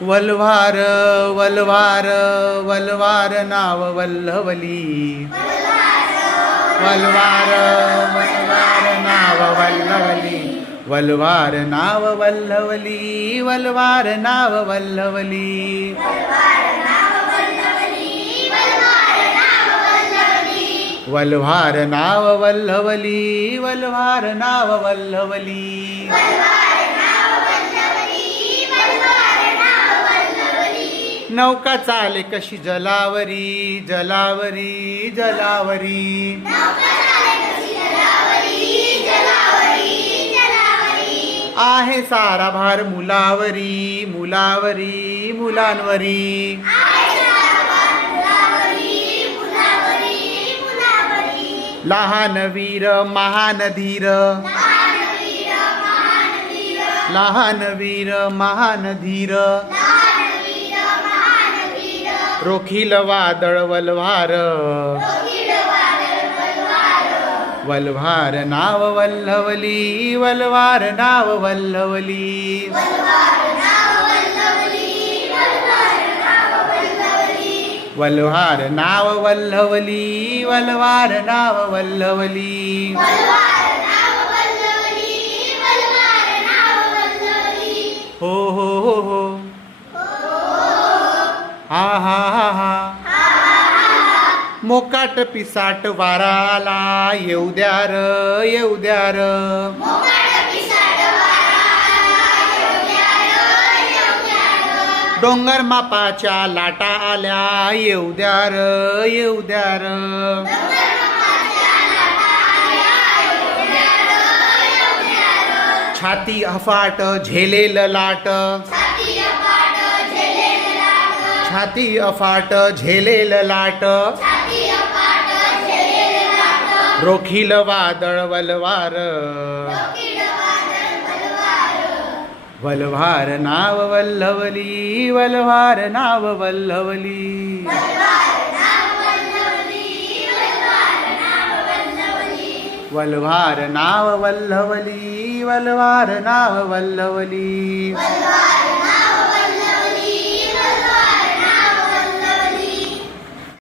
वलवार वलवार वलवार नाव वल्लवली वलवार वलवार नाव वल्लवली वलवार नाव वल्लवली वलवार नाव वल्लवली वलवार नाव वल्लवली वलवार नाव वल्लवली नौका चाले कशी जलावरी जलावरी जलावरी. आहे सारा भार मुलावरी मुलावरी मुलांवरी. लहान वीर महान धीर. लहान वीर महान धीर. रोखील वादळ वल्हार वल्हार नाव वल्लवली वल्हार नाव वल्लवली वल्हार नाव वल्लवली वल्हार नाव वल्लवली हा हा हा हा. मोकाट पिसाट वारा आला येऊ द्या र येऊ द्या र डोंगर मापाच्या लाटा आल्या येऊ द्या र येऊ द्या र छाती अफाट झेलेल लाट. छाती अफाट झेलेल लाट. रोखील वादळ वलवार. वल्हार नाव वल्लवली वल्हार नाव वल्लवली वल्हार नाव वल्लवली वल्हार नाव वल्लवली